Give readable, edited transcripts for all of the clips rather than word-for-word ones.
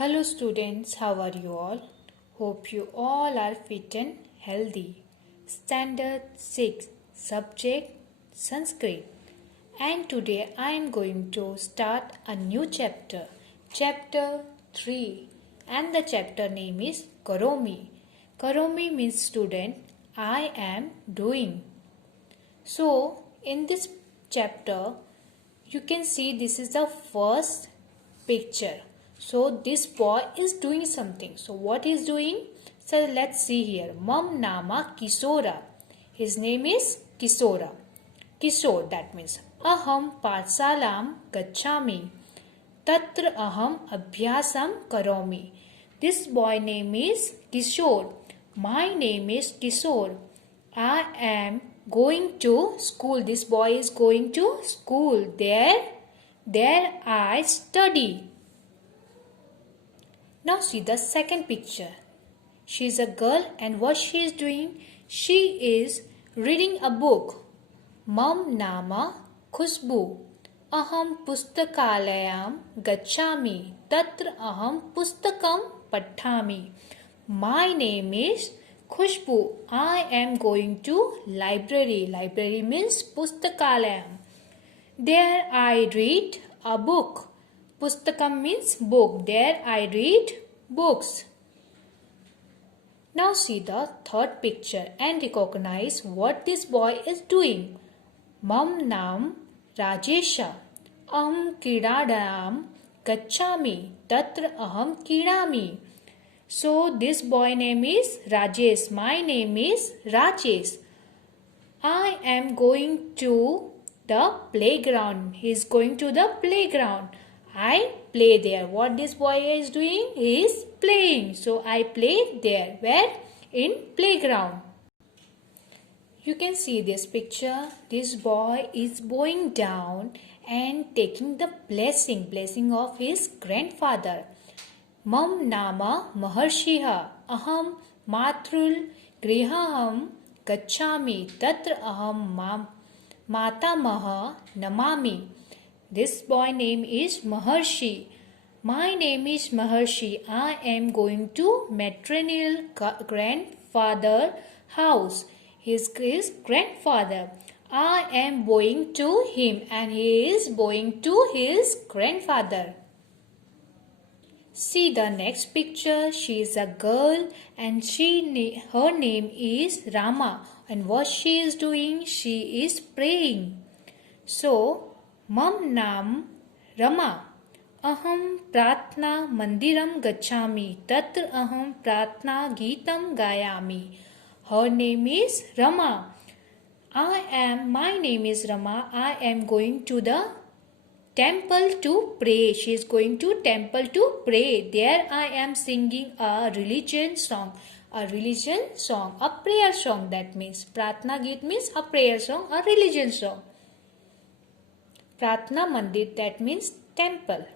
Hello students, how are you all? Hope you all are fit and healthy. Standard 6 Subject Sanskrit. And today I am going to start a new chapter. Chapter 3. And the chapter name is Karomi. Karomi means student, I am doing. So in this chapter you can see this is the first picture. So this boy is doing something. So what he is doing? So let's see here. Mam nama Kisora. His name is Kisora. Kishore, that means Aham Patsalam Gachami. Tatra Aham Abhyasam Karomi. This boy name is Kishore. My name is Kishore. I am going to school. This boy is going to school. There I study. Now see the second picture. She is a girl and what she is doing? She is reading a book. Mam nama Khushbu. Aham pustakalayam gachami. Tatra aham pustakam patthami. My name is Khushbu. I am going to library. Library means pustakalayam. There I read a book. Pustakam means book. There I read books. Now see the third picture and recognize what this boy is doing. Mam nam Rajesha. Aham kidadam gachami. Tatra aham kidami. So this boy name is Rajesh. My name is Rajesh. I am going to the playground. He is going to the playground. I play there. What this boy is doing? He is playing. So I play there. Where? In playground. You can see this picture. This boy is bowing down and taking the blessing of his grandfather. Mam nama Maharshiha. Aham matrul grihaham gachami. Tatra aham matamaha namami. This boy name is Maharshi. My name is Maharshi. I am going to maternal grandfather house. His grandfather. I am bowing to him and he is bowing to his grandfather. See the next picture. She is a girl and her name is Rama. And what she is doing? She is praying. So, Mam nam Rama. Aham pratna mandiram gachami. Tatra aham pratna geetam gayami. Her name is Rama. My name is Rama. I am going to the temple to pray. She is going to temple to pray. There I am singing a religion song. A prayer song, that means. Pratna Geet means a prayer song, a religion song. Pratna Mandir, that means temple.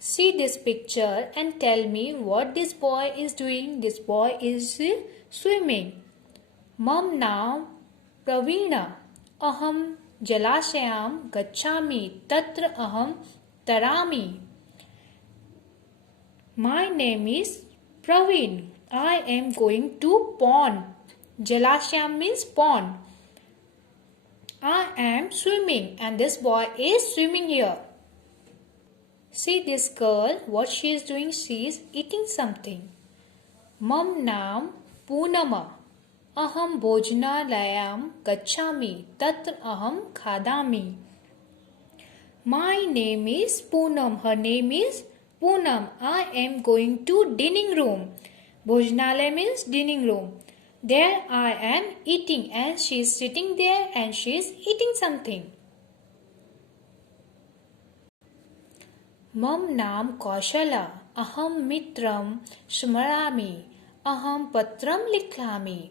See this picture and tell me what this boy is doing. This boy is swimming. Mam nam Praveena. Aham Jalashayam gachami. Tatra aham tarami. My name is Praveen. I am going to pond. Jalashayam means pond. I am swimming and this boy is swimming here. See this girl, what she is doing? She is eating something. Mam nam Poonama. Aham bhojanalayam gachami. Tatra aham khadami. My name is Poonam. Her name is Poonam. I am going to dining room. Bhojanalaya means dining room. There I am eating and she is sitting there and she is eating something. Mam nam Kaushala. Aham mitram smarami. Aham patram likhlami.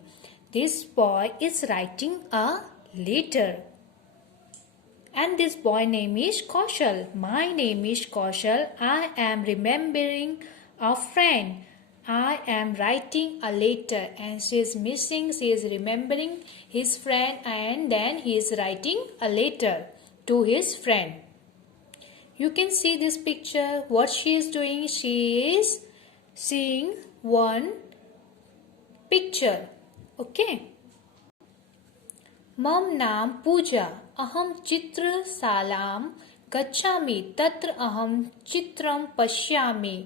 This boy is writing a letter. And this boy name is Kaushal. My name is Kaushal. I am remembering a friend. I am writing a letter and she is missing. She is remembering his friend and then he is writing a letter to his friend. You can see this picture. What she is doing? She is seeing one picture. Okay. मम नाम पूजा अहम चित्रशालां गच्छामि तत्र अहम चित्रं पश्यामि.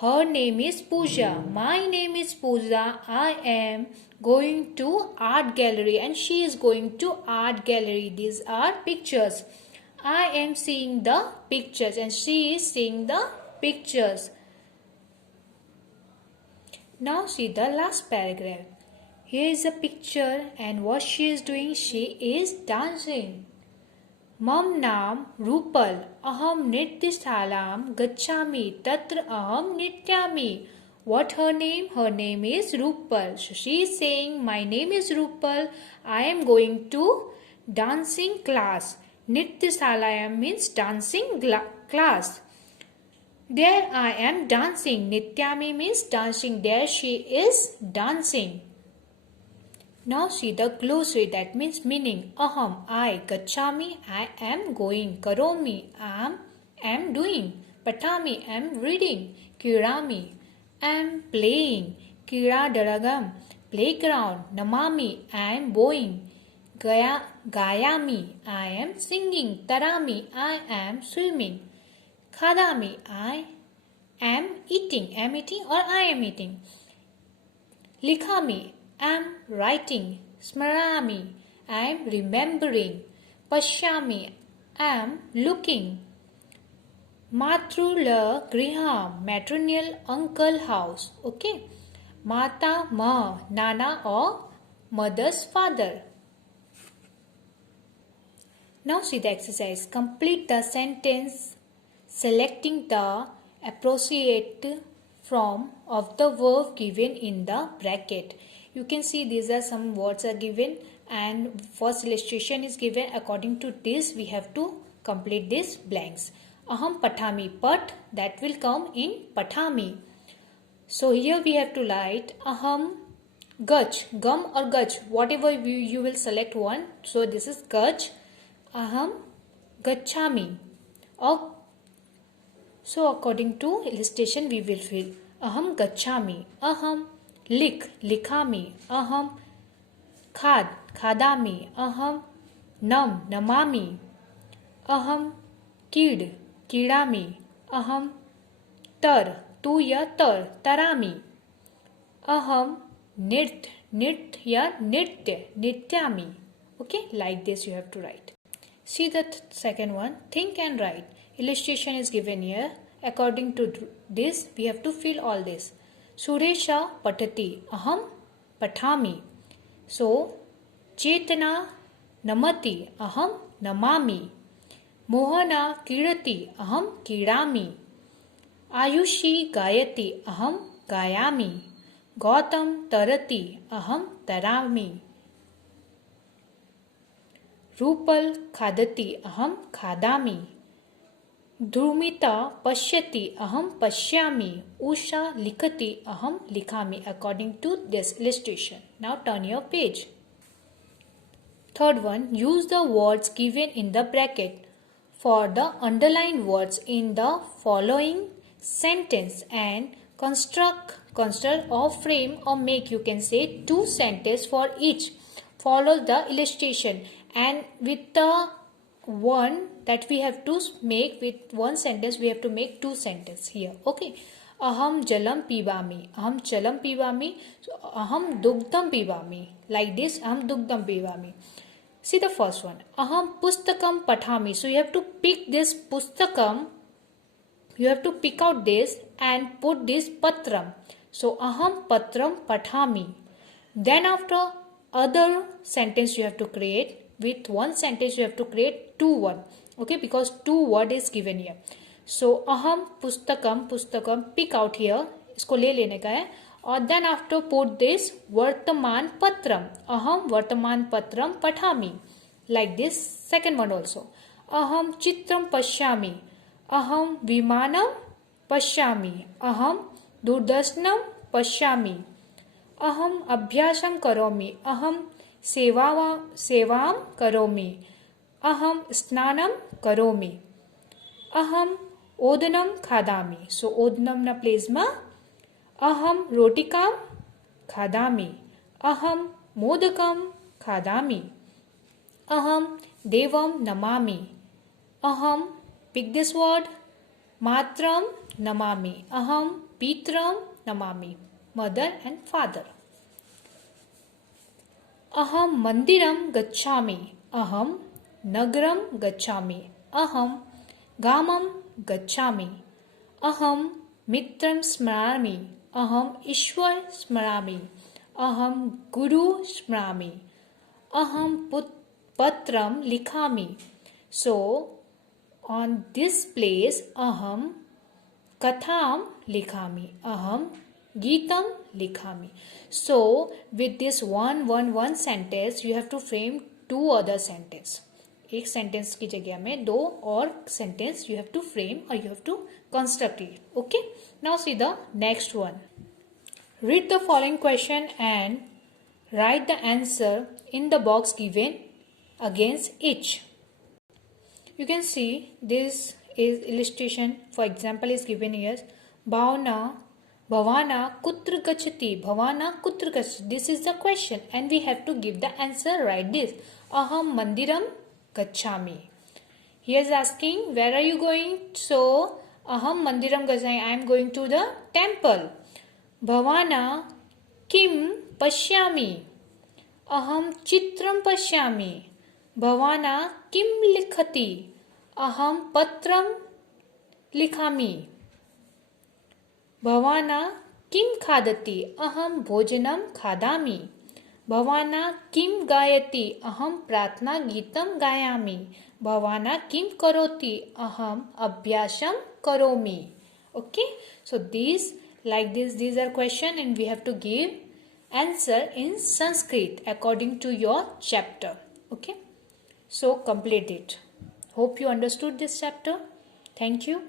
Her name is Pooja. My name is Pooja. I am going to art gallery and she is going to art gallery. These are pictures. I am seeing the pictures and she is seeing the pictures. Now see the last paragraph. Here is a picture and what she is doing? She is dancing. मम नाम रूपल अहम नृत्यशालां गच्छामि तत्र अहम नृत्यामि. What her name? Her name is Rupal. So she is saying, my name is Rupal. I am going to dancing class. Nrityasalayam means dancing class. There I am dancing. Nityami means dancing. There she is dancing. Now see the glossary, that means meaning. Aham, I. Gachami, I am going. Karomi, I am doing. Patami, I am reading. Kirami, I am playing. Kira daragam, playground. Namami, I am bowing. Gayami, I am singing. Tarami, I am swimming. Khadami, I am eating. Am eating or I am eating. Likhami, I am writing. Smarami, I am remembering. Pashyami, I am looking. Matrula Griha, maternal uncle house. Okay. Mata Ma, Nana or mother's father. Now see the exercise. Complete the sentence selecting the appropriate form of the verb given in the bracket. You can see these are some words are given and first illustration is given. According to this we have to complete these blanks. Aham patami, pat that will come in patami. So here we have to write aham gach, gum or gach, whatever you will select one. So this is gach. Aham gachami. Or so according to illustration we will fill. Aham gachami. Aham लिखामि अहम खादामि अहम नमामि अहम कीड़ामि अहम तू या तरामि अहम नृत्यामि. Okay, like this you have to write. See the second one. Think and write. Illustration is given here. According to this we have to fill all this. Suresha patati aham patami. So Chetana namati aham namami. Mohana kirati aham kirami. Ayushi gayati aham gayami. Gautam tarati aham tarami. Rupal khadati aham khadami. Dhrumita pashyati aham pashyami. Usha likhati aham likhami. According to this illustration. Now turn your page. Third one, use the words given in the bracket for the underlined words in the following sentence and construct or frame or make, you can say, 2 sentences for each. Follow the illustration and with the one that we have to make with one sentence we have to make 2 sentences here. Okay. Aham jalam pibami. Aham jalam pibami. So, aham dugdam pibami. Like this, aham dugdam pibami. See the first one. Aham pustakam pathami. So you have to pick this pustakam. You have to pick out this and put this patram. So aham patram pathami. Then after other sentence you have to create. With one sentence you have to create 2 words. Okay, because 2 word is given here. So aham pustakam pick out here. इसको ले लेने का है. और then after put this वर्तमान पत्रम. aham वर्तमान पत्रम पठामि. Like this second one also. aham चित्रम पश्यामि. aham विमानम पश्यामि. aham दूरदर्शनम पश्यामि. aham अभ्यासम करोमि. aham सेवाम करोमि. aham स्नानम करोमि. अहम ओदनम खादामी. So ओदनम ना प्लेस में अहम रोटिकाम खादामी. अहम मोदकम खादामी. अहम देवम नमामि. अहम, pick this word, matram namami. Aham pitram namami. Mother and father. Aham mandiram gacchami. Aham nagaram gacchami. Aham gamam gacchami. Aham mitram smrami. Aham ishwar smrami. Aham guru smrami. Aham patram likhami. So on this place aham katham likhami. Aham geetam likhami. So with this one sentence you have to frame two other sentence. एक sentence की जगह में दो और sentence you have to frame or you have to construct it. Okay. Now see the next one. Read the following question and write the answer in the box given against each. You can see this is illustration. For example is given here. Bhavana kutra gachati. Bhavana kutra gachati. This is the question and we have to give the answer. Write this. Aham mandiram gachami. He is asking where are you going? So aham mandiram gachami. I am going to the temple. Bhavana kim pashyami. Aham chitram pashyami. भवाना किम लिखति. अहम पत्रम लिखामि. भवाना किम खादति. अहम भोजनम खादामि. भवाना किम गायति. अहम प्रार्थना गीतम गायामि. भवाना किम करोति. अहम अभ्यासम करोमि. Okay, so these are question and we have to give answer in Sanskrit according to your chapter. Okay. So complete it. Hope you understood this chapter. Thank you.